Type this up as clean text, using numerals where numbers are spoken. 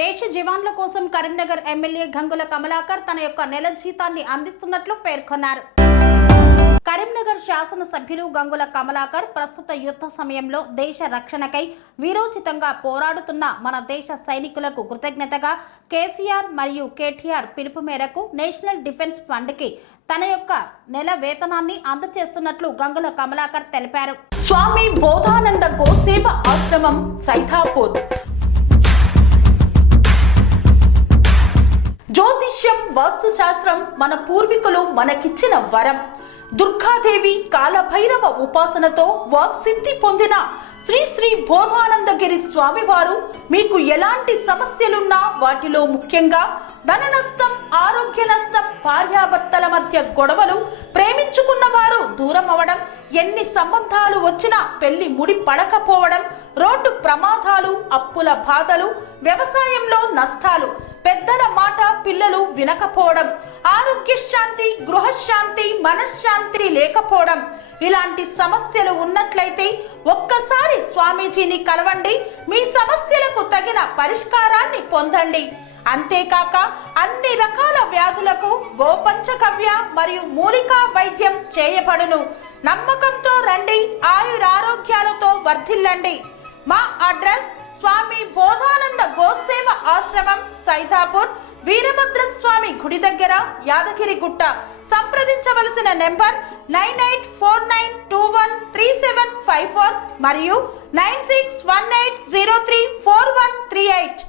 దేశ జవాన్ల కోసం కరీంనగర్ ఎమ్మెల్యే గంగుల కమలాకర్ తన యొక్క నెల జీతాన్ని అందిస్తున్నట్లు పేర్కొన్నారు. కరీంనగర్ శాసన సభ్యులు గంగుల కమలాకర్ ప్రస్తుత యుద్ధ సమయంలో దేశ రక్షణకై వీరోచితంగా పోరాడుతున్న మన దేశ సైనికులకు కృతజ్ఞతగా కేసీఆర్ మరియు కేటీఆర్ పిలుపు మేరకు నేషనల్ డిఫెన్స్ ఫండ్కి తన యొక్క నెల వేతనాన్ని అందజేస్తున్నట్లు గంగుల కమలాకర్ తెలిపారు. స్వామి బోధానంద గోసేవ ఆశ్రమం సైథాపూర్. జ్యోతిష్యం వాస్తుశాస్త్రం మన పూర్వీకులు మనకిచ్చిన వరం. దుర్గాదేవి కాలభైరవ ఉపాసనతో వాక్సిద్ధి పొందిన శ్రీ శ్రీ బోధానందగిరి స్వామివారు మీకు ఎలాంటి సమస్యలున్నా వాటిలో ముఖ్యంగా ధన నష్టం, ఆరోగ్య నష్టం, భార్యాభర్తల మధ్య గొడవలు, ప్రేమించుకున్న వారు దూరం అవడం, ఎన్ని సంబంధాలు వచ్చినా పెళ్లి ముడి పడకపోవడం, రోడ్డు ప్రమాదాలు, అప్పుల బాధలు, వ్యవసాయంలో నష్టాలు, పెద్దల మాట పిల్లలు వినకపోవడం, ఆరోగ్య శాంతి, గృహశాంతి, మనశ్శాంతి లేకపోవడం, ఇలాంటి సమస్యలు ఉన్నట్లయితే ఒక్కసారి స్వామీజీని కలవండి. మీ సమస్యలకు తగిన పరిష్కారాన్ని పొందండి. అంతేకాక అన్ని రకాల వ్యాధులకు గోపంచగవ్య మరియు మూలికా వైద్యం చేయబడును. నమ్మకంతో రండి, ఆయురారోగ్యాలతో వర్ధిల్లండి. మా అడ్రస్ స్వామి బోధానంద గోసేవ ఆశ్రమం సైథాపూర్, వీరభద్రస్వామి గుడి దగ్గర, యాదగిరిగుట్ట. సంప్రదించవలసిన నెంబర్ 9849213754 మరియు 9618034138.